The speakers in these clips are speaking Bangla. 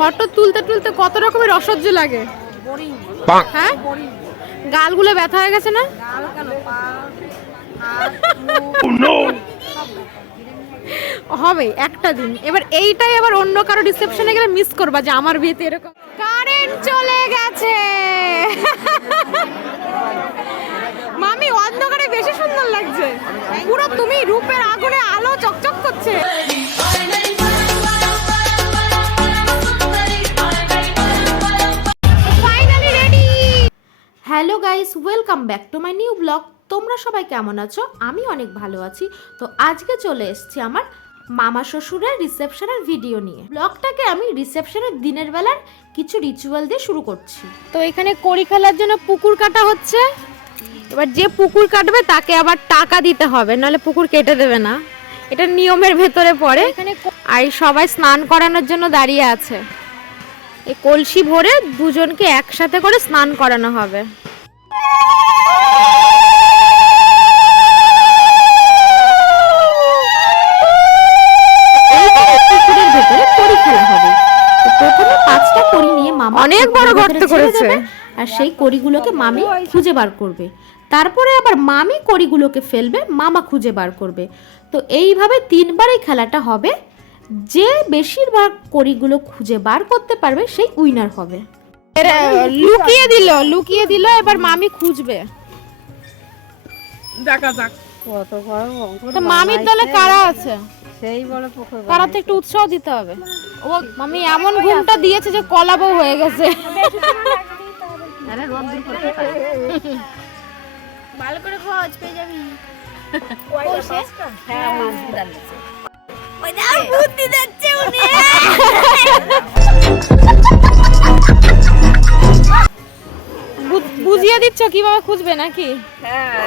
ফটো তুলতে তুলতে কত রকমের অসহ্য লাগে? হ্যাঁ? গালগুলো ব্যথা হয়ে গেছে না? মুখ হবে একটা দিন। এবার এইটাই আবার অন্য কারও রিসেপশনে গেলে মিস করবা যে আমার বিয়েতে এরকম। কারেন্ট চলে গেছে! মামি অন্ধকারে বেশি সুন্দর লাগছে। পুরো তুমি রূপের আগুনে আলো চকচক করছে। Hello guys welcome back to my new blog. তোমরা সবাই কেমন আছো? আমি অনেক ভালো আছি। তো আজকে চলে এসছি আমার মামা শ্বশুরের রিসেপশনের ভিডিও নিয়ে। ব্লগটাকে আমি রিসেপশনের দিনের বেলার কিছু রিচুয়াল দিয়ে শুরু করছি। তো এখানে কড়ি খেলার জন্য পুকুর কাটা হচ্ছে। এবার যে পুকুর কাটবে তাকে আবার টাকা দিতে হবে নাহলে পুকুর কেটে দেবে না। এটা নিয়মের ভেতরে পড়ে। এখানে আর সবাই স্নান করানোর জন্য দাঁড়িয়ে আছে। এই কলসি ভরে দুজনকে একসাথে করে স্নান করানো হবে এইবারে পুকুরের ভেতরে কড়ি খেলা হবে তো প্রথমে পাঁচটা কড়ি নিয়ে মামা অনেক বড় গর্ত করেছে। আর সেই কড়িগুলোকে মামি খুঁজে বার করবে। তারপরে আবার মামি কড়িগুলোকে ফেলবে মামা খুঁজে বার করবে। তো এইভাবে তিনবার এই খেলাটা হবে। যে বেশিরভাগ কড়িগুলো খুঁজে বার করতে পারবে সেই উইনার হবে। লুকিয়ে দিল লুকিয়ে দিল এবার মামি খুঁজবে। দেখা যাক। কত বড় মামির দলে কারা আছে? সেই বড় পুকুর তারা তো একটু উৎসাহ দিতে হবে। ও মামি এমন ঘুমটা দিয়েছে যে কলাবো হয়ে গেছে। আরে রোদ দূর করতে ভালো করে খোঁজ পেয়ে যাবি হ্যাঁ ওই দাও বুদ্ধি দিচ্ছে উনি। বুঝিয়ে দিচ্ছ কীভাবে খুঁজবে নাকি? হ্যাঁ।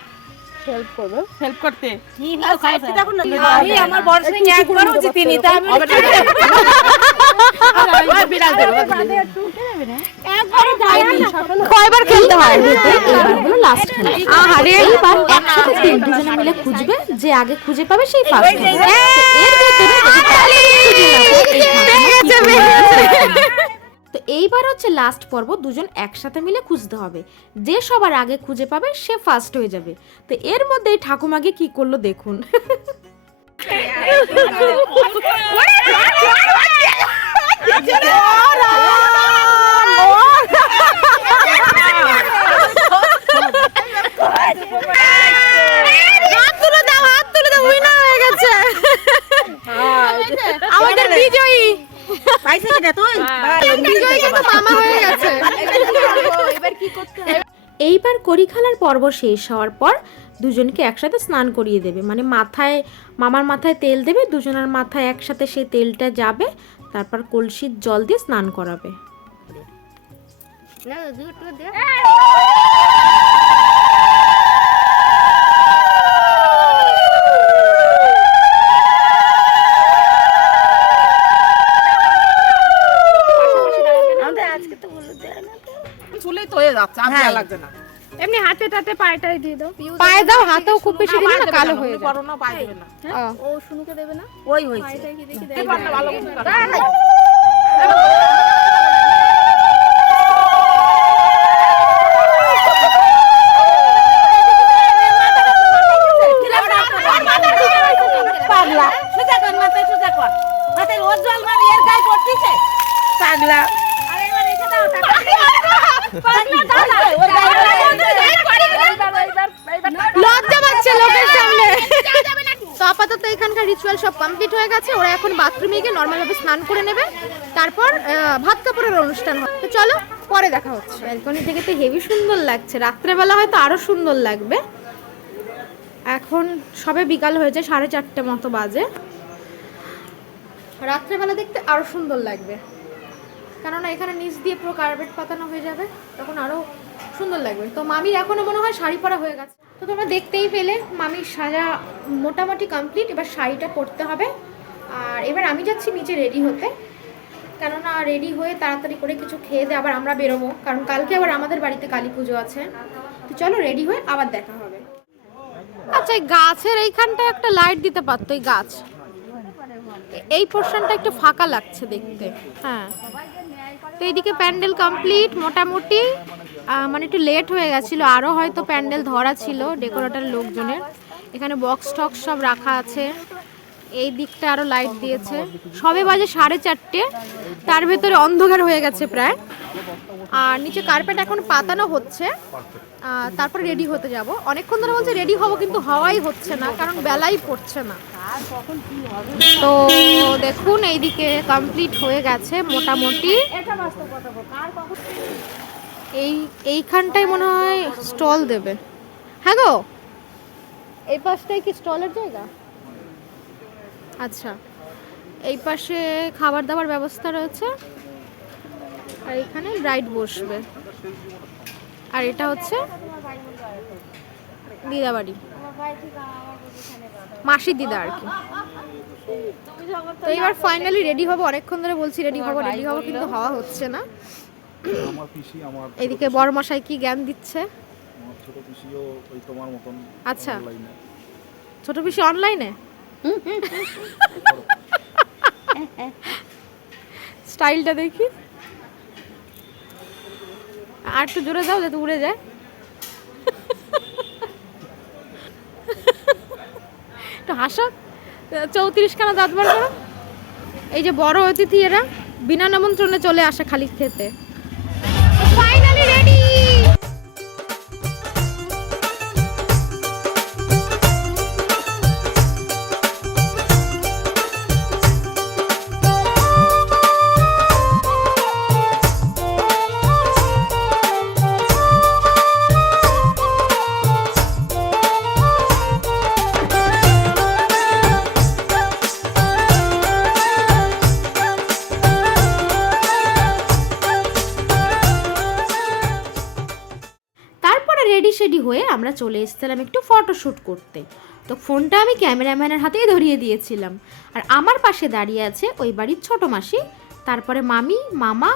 হেল্প করবে। হেল্প করতে? আমি আমার বড় সঙ্গে একবারও জিতিনি তা আমি বিড়াল কয়বার খেলতে হয়? এবার হলো লাস্ট খেলা আহারে এইবার একসাথে তিন দুজনে মিলে খুঁজবে যে আগে খুঁজে পাবে সেই ফার্স্ট এর ভেতরে এইবার হচ্ছে লাস্ট পর্ব দুজন একসাথে মিলে খুঁজতে হবে। যে সবার আগে খুঁজে পাবে সে ফার্স্ট হয়ে যাবে। তো এর মধ্যে এই ঠাকুমাকে কি করল দেখুন। হাত তুলে দাও হাত তুলে দাও উইনার হয়ে গেছে। আমাদের বিজয়ী। পাইছে কিনা তুই? বিজয়ী কিন্তু মামা হয়ে গেছে। এবার কি করতে এইবার কড়ি খেলার পর্ব শেষ হওয়ার পর দুজনকে একসাথে স্নান করিয়ে দেবে। মানে মাথায় মামার মাথায় তেল দেবে দুজনের মাথায় একসাথে সেই তেলটা যাবে তারপর কলসির জল দিয়ে স্নান করাবে। না দুটো দে আমাদের আজকে তো হলুদ দেয় না তো চুলেই তো হয়ে যাচ্ছে আর হ্যাঁ। ভালো না। এমনি হাতে টাতে পায়েটাই দিয়ে দাও। পায়ে দাও হাতেও খুব বেশি দিলে না কালো হয়ে যায়। করোনা পাই দেবে না। ও। ও শুনুকে দেবে না? ওই হয়েছে। কি দেখি এবার না ভালো করে পাগলা। সোজা কর মাথায় সোজা কর। মাথায় রোজ জল মারি এর গায়ে পড়তিছে? পাগলা। আরে এবার রেখে দাও ওর আপাতত এখানকার রিচুয়াল সব কমপ্লিট হয়ে গেছে। ওরা এখন বাথরুমে গিয়ে নর্মাল ভাবে স্নান করে নেবে। তারপর ভাত কাপড়ের অনুষ্ঠান হবে। তো চলো, পরে দেখা হচ্ছে। ব্যালকনি থেকে তো হেভি সুন্দর লাগছে। রাত্রেবেলা হয়তো আরও সুন্দর লাগবে। এখন সবে বিকাল হয়েছে সাড়ে চারটে মতো বাজে। রাত্রেবেলা দেখতে আরও সুন্দর লাগবে। কেননা এখানে নিচ দিয়ে পুরো কার্পেট পাতানো হয়ে যাবে, তখন আরও সুন্দর লাগবে। তো মামির এখনও মনে হয় শাড়ি পরা হয়ে গেছে। তো তোমরা দেখতেই পেলে, মামির সাজা মোটামুটি কমপ্লিট এবার শাড়িটা পরতে হবে। আর এবার আমি যাচ্ছি নিচে রেডি হতে। কেননা রেডি হয়ে তাড়াতাড়ি করে কিছু খেয়ে দিয়ে আবার আমরা বেরোবো, কারণ কালকে আবার আমাদের বাড়িতে কালী পুজো আছে। তো চলো রেডি হয়ে আবার দেখা হবে। আচ্ছা এই গাছের এইখানটায় একটা লাইট দিতে পারতো, এই গাছ। এই পোর্শনটা একটু ফাঁকা লাগছে দেখতে। হ্যাঁ। তো এইদিকে প্যান্ডেল কমপ্লিট, মোটামুটি মানে একটু লেট হয়ে গেছিল আরও হয়তো প্যান্ডেল ধরা ছিল ডেকোরেটার লোকজনের। এখানে বক্স টক্স সব রাখা আছে, এই দিকটা আরও লাইট দিয়েছে। সবে বাজে সাড়ে চারটে, তার ভেতরে অন্ধকার হয়ে গেছে প্রায়। আর নিচে কার্পেট এখন পাতানো হচ্ছে তারপরে রেডি হতে যাব। অনেকক্ষণ ধরে বলছে রেডি হব, কিন্তু হওয়াই হচ্ছে না, কারণ বেলাই পড়ছে না। তো দেখুন, এইদিকে কমপ্লিট হয়ে গেছে মোটামুটি। এই, এইখানটায় মনে হয় স্টল দেবে। হ্যাঁ গো, এই পাশটায় কি স্টলের জায়গা? আচ্ছা এই পাশে খাবার দাবার ব্যবস্থা রয়েছে। আর এখানে ব্রাইড বসবে। আর এটা হচ্ছে দিদাবাড়ি। মাসির দিদা আর কি। তো এবার ফাইনালি রেডি হব অনেকক্ষণ ধরে বলছি রেডি হব রেডি হব কিন্তু হওয়া হচ্ছে না। আমার পিসি আমার এদিকে বড় মশাই কি জ্ঞান দিচ্ছে? আমার ছোট পিসিও ওই তোমার মতন আচ্ছা। ছোট পিসি অনলাইনে স্টাইলটা দেখি। আর একটু জোরে দাও যাতে উড়ে যায়। একটু হাসো। চৌত্রিশ খানা দাঁত বার করো। এই যে বড় অতিথি এরা, বিনা নিমন্ত্রণে চলে আসে খালি খেতে। ফাইনালি রেডি হয়ে আমরা চলে এসেছিলাম একটু ফটোশ্যুট করতে। তো ফোনটা আমি ক্যামেরাম্যানের হাতেই ধরিয়ে দিয়েছিলাম। আর আমার পাশে দাঁড়িয়ে আছে ওই বাড়ির ছোটো মাসি। তারপরে মামি, মামা,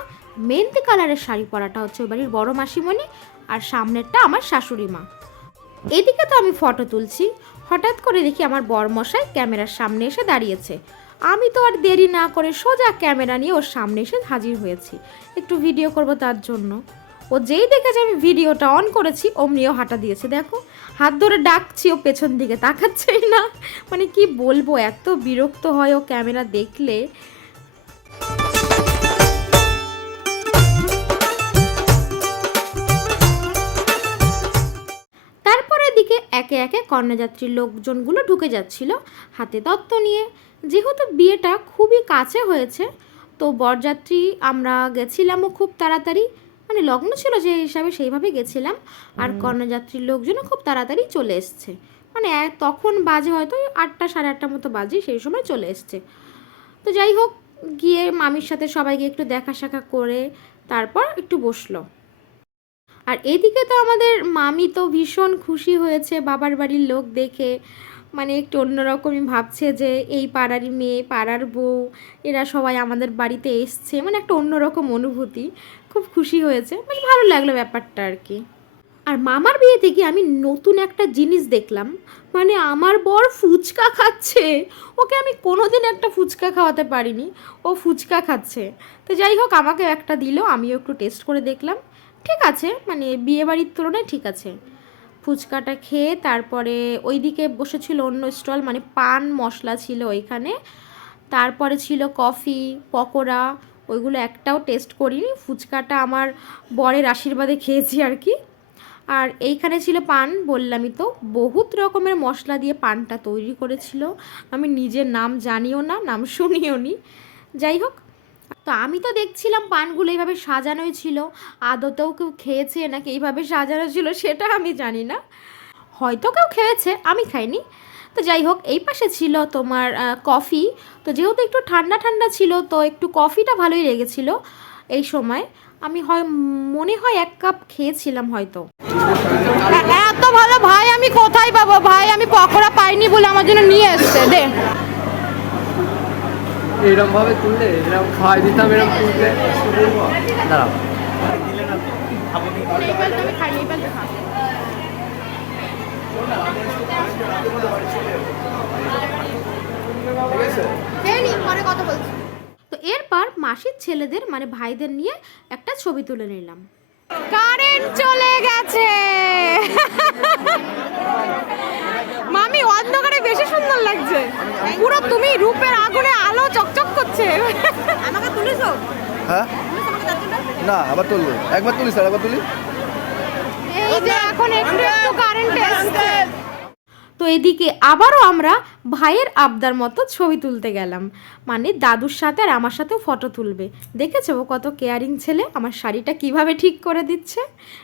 মেহেন্দি কালারের শাড়ি পরাটা হচ্ছে ওই বাড়ির বড় মাসিমণি আর সামনেরটা আমার শাশুড়ি মা। এদিকে তো আমি ফটো তুলছি। হঠাৎ করে দেখি আমার বরমশাই ক্যামেরার সামনে এসে দাঁড়িয়েছে। আমি তো আর দেরি না করে সোজা ক্যামেরা নিয়ে ওর সামনে এসে হাজির হয়েছি। একটু ভিডিও করব তার জন্য। ও যেই দেখেছে আমি ভিডিওটা অন করেছি, অমনিও হাঁটা দিয়েছে। দেখো, হাত ধরে ডাকছি, ও পেছন দিকে তাকাচ্ছেই না। মানে কি বলব, এত বিরক্ত হয় ও ক্যামেরা দেখলে। দিকে একে একে কন্যাযাত্রীর লোকজনগুলো ঢুকে যাচ্ছিল হাতে তত্ত্ব নিয়ে। যেহেতু বিয়েটা খুবই কাছে হয়েছে, তো বরযাত্রী, আমরা গেছিলামও খুব তাড়াতাড়ি। মানে লগ্ন ছিল যে হিসাবে সেইভাবে গেছিলাম। আর কর্ণযাত্রীর লোকজনও খুব তাড়াতাড়ি চলে এসছে। মানে তখন বাজে হয়তো আটটা সাড়ে আটটার মতো বাজে সেই সময় চলে এসছে। তো যাই হোক গিয়ে মামির সাথে সবাইকে একটু দেখা সাক্ষা করে তারপর একটু বসল। আর এদিকে তো আমাদের মামি তো ভীষণ খুশি হয়েছে বাবার বাড়ির লোক দেখে। মানে একটু অন্যরকমই ভাবছে যে এই পাড়ারই মেয়ে পাড়ার বউ এরা সবাই আমাদের বাড়িতে এসছে। মানে একটা অন্যরকম অনুভূতি। খুব খুশি হয়েছে, বেশ ভালো লাগল ব্যাপারটা আর কি। আর মামার বিয়েতে গিয়ে আমি নতুন একটা জিনিস দেখলাম মানে আমার বর ফুচকা খাচ্ছে। ওকে আমি কোনোদিন একটা ফুচকা খাওয়াতে পারিনি, ও ফুচকা খাচ্ছে। তো যাই হোক, আমাকে একটা দিল, আমিও একটু টেস্ট করে দেখলাম। ঠিক আছে মানে বিয়ে বাড়ির তুলনায় ঠিক আছে। ফুচকাটা খেয়ে তারপরে ওইদিকে বসেছিল অন্য স্টল মানে পান মশলা ছিল ওইখানে। তারপরে ছিল কফি, পকোড়া ওইগুলো একটাও টেস্ট করিনি। ফুচকাটা আমার বরের আশীর্বাদে খেয়েছি আর কি। আর এইখানে ছিল পান, বললামই তো। বহুত রকমের মশলা দিয়ে পানটা তৈরি করেছিল। আমি নিজের নাম জানিও না, নাম শুনিও নি। যাই হোক, তো আমি তো দেখছিলাম পানগুলো এইভাবে সাজানোই ছিল। আদতেও কেউ খেয়েছে নাকি এইভাবে সাজানো ছিল সেটা আমি জানি না। হয়তো কেউ খেয়েছে, আমি খাইনি। তো যাই হোক এই পাশে ছিল তোমার কফি। তো যেহেতু একটু ঠান্ডা ঠান্ডা ছিল তো একটু কফিটা ভালোই লেগেছিল এই সময়। আমি হয় মনে হয় এক কাপ খেয়েছিলাম হয়তো। এত ভালো ভাই আমি কোথায় পাবো? ভাই আমি পকোড়া পাইনি বলে আমার জন্য নিয়ে এসছে দে। এরকম ভাবে তুললে এরকম খাওয়াই দিতাম এরকম তুলতে দাঁড়াও। তো মাসির ছেলেদের মানে ভাইদের নিয়ে একটা ছবি তুলে নিলাম। কারেন্ট চলে গেছে। মামি অন্ধকারে বেশি সুন্দর লাগছে। পুরো তুমি রূপের আগুনে আলো চকচক করছে। আমাকে তুলেছো হ্যাঁ? না আবার তুলবো। একবার তুলি স্যার একবার তুলি। এই যে এখন একটু একটু কারেন্ট এসছে। তো এদিকে আবারও আমরা ভাইয়ের আবদার মতো ছবি তুলতে গেলাম। মানে দাদুর সাথে আর আমার সাথেও ফটো তুলবে। দেখেছ ও কত কেয়ারিং ছেলে? আমার শাড়িটা কীভাবে ঠিক করে দিচ্ছে?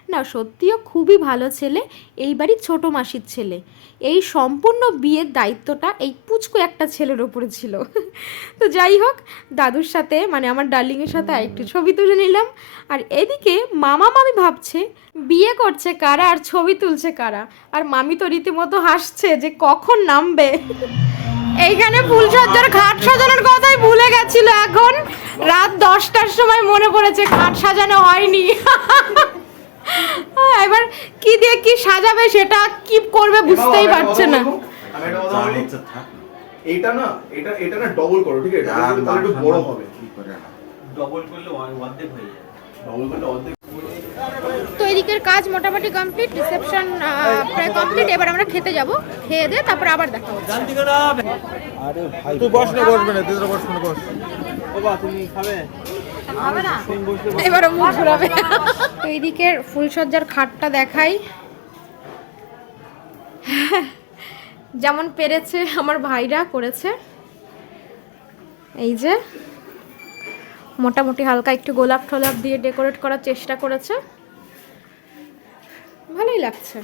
না সত্যিও খুবই ভালো ছেলে। এইবারই বাড়ির ছোটো মাসির ছেলে। এই সম্পূর্ণ বিয়ের দায়িত্বটা এই পুচকু একটা ছেলের ওপরে ছিল। তো যাই হোক, দাদুর সাথে মানে আমার ডার্লিংয়ের সাথে আরেকটু ছবি তুলে নিলাম। আর এদিকে মামা মামি ভাবছে, বিয়ে করছে কারা আর ছবি তুলছে কারা? আর মামি তো রীতিমতো হাসছে যে কখন নামবে। এইখানে ফুলসজ্জার ঘাট সাজানোর কথাই ভুলে গেছিল এখন। রাত দশটার সময় মনে পড়েছে ঘাট সাজানো হয়নি। এবার কি দিয়ে কি সাজাবে সেটা কি করবে বুঝতেই পারছে না। এইটা না এটা এটা না ডবল করো ঠিক আছে? একটু বড় হবে। ডবল করলে অর্ধেক হয়ে যাবে ডবল করলে অর্ধেক তো এদিকের কাজ মোটামুটি কমপ্লিট রিসেপশন প্রায় কমপ্লিট এবার আমরা খেতে যাব। খেয়ে দিয়ে তারপর আবার দেখা হচ্ছে। আরে ভাই তুই বস না বসবে না তুই বস না বস। বাবা তুমি খাবে? এবারও মুখ ঘুরাবে। ফুলসজ্জার খাটটা দেখাই। যেমন পেরেছে আমার ভাইরা করেছে। এই যে, মোটামুটি হালকা একটু গোলাপ টোলাপ দিয়ে ডেকোরেট করার চেষ্টা করেছে। ভালোই লাগছে।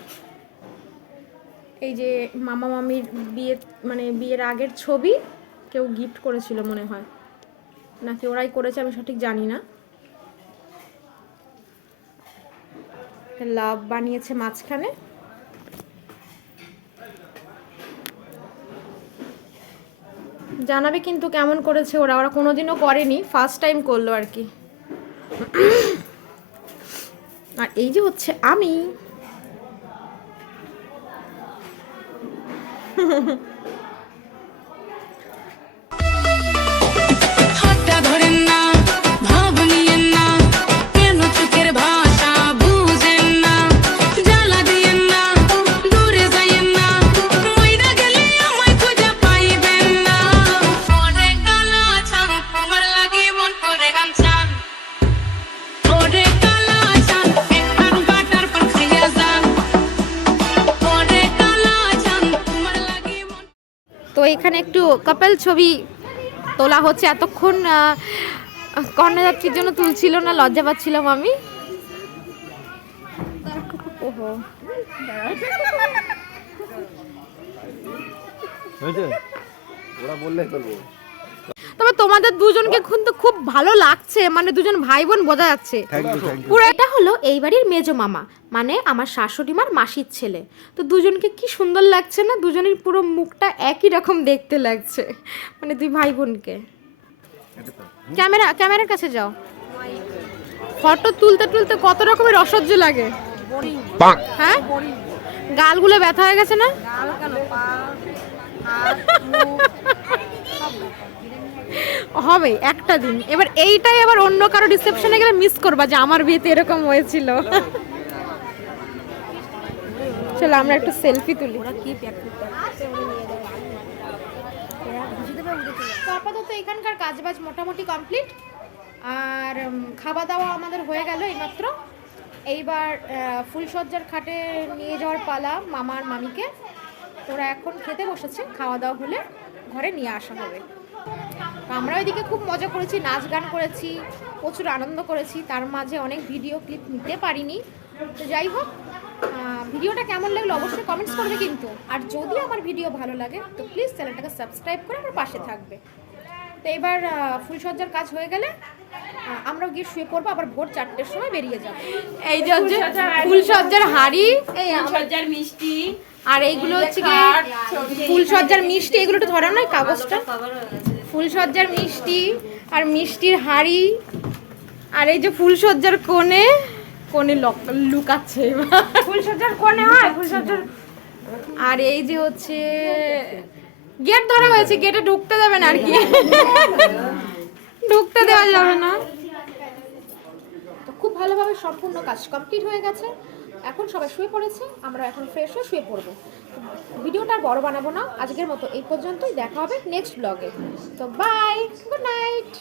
এই যে মামা মামির বিয়ের মানে বিয়ের আগের ছবি কেউ গিফট করেছিল মনে হয়। নাকি ওরাই করেছে আমি সঠিক জানি না। লাভ বানিয়েছে মাঝখানে। জানাবে কিন্তু কেমন করেছে ওরা। ওরা কোনোদিনও করেনি ফার্স্ট টাইম করল আর কি। আর এই যে হচ্ছে আমি। এখানে একটু কাপেল ছবি তোলা হচ্ছে। এতক্ষণ কন্যাযাত্রীর জন্য তুলছিল না, লজ্জা পাচ্ছিলাম আমি। ওরা বললে করব তবে তোমাদের দুজনকে কিন্তু খুব ভালো লাগছে মানে দুজন ভাই বোন বোঝা যাচ্ছে। পুরো এটা হলো এই বাড়ির মেজো মামা মানে আমার শাশুড়ি মার মাসির ছেলে। তো দুজনকে কি সুন্দর লাগছে না? দুজনের পুরো মুখটা একই রকম দেখতে লাগছে মানে দুই ভাই বোনকে ক্যামেরা ক্যামেরার কাছে যাও। ফটো তুলতে তুলতে কত রকমের অসহ্য লাগে। হ্যাঁ? গালগুলো ব্যথা হয়ে গেছে না? হবে একটা দিন। এবার এইটাই আবার অন্য কারও রিসেপশনে গেলে মিস করবা যে আমার বিয়েতে এরকম হয়েছিল। চলো আমরা একটু সেলফি তুলি। তো আপাতত এখানকার কাজবাজ মোটামুটি কমপ্লিট আর খাওয়া দাওয়া আমাদের হয়ে গেল এইমাত্র। এইবার ফুলসজ্জার খাটে নিয়ে যাওয়ার পালা মামার মামিকে। ওরা এখন খেতে বসেছে খাওয়া দাওয়া হলে ঘরে নিয়ে আসা হবে। আমরা ওইদিকে খুব মজা করেছি, নাচ গান করেছি, প্রচুর আনন্দ করেছি। তার মাঝে অনেক ভিডিও ক্লিপ নিতে পারিনি। তো যাই হোক ভিডিওটা কেমন লাগল অবশ্যই কমেন্টস করবে কিন্তু। আর যদি আমার ভিডিও ভালো লাগে, তো প্লিজ চ্যানেলটাকে সাবস্ক্রাইব করে আমার পাশে থাকবে। তো এবার ফুলসজ্জার কাজ হয়ে গেলে আহ, আমরাও গিয়ে শুয়ে পড়ব আবার ভোর চারটের সময় বেরিয়ে যাব। এই যে হচ্ছে ফুলসজ্জার হাড়ি এই সজ্জার মিষ্টি আর এইগুলো হচ্ছে কি ফুলসজ্জার মিষ্টি এগুলো তো ধরা নয় কাগজটা। ফুলসজ্জার মিষ্টি আর মিষ্টির হাড়ি আর এই যে ফুলসজ্জার কোণে কোণে লক- লুকাচ্ছে ফুলসজ্জার কোণে হয় ফুলসজ্জার আর এই যে হচ্ছে গেট ধরা হয়েছে গেটে ঢুকতে দেবে না আর কি। ঢুকতে দেওয়া যাবে না। তো খুব ভালোভাবে সম্পূর্ণ কাজ কমপ্লিট হয়ে গেছে। এখন সবাই শুয়ে পড়েছে আমরা এখন ফ্রেশ হয়ে শুয়ে পড়ব। ভিডিওটা বড় বানাবো না। আজকের মতো এই পর্যন্তই দেখা হবে নেক্সট ব্লগে তো বাই গুড নাইট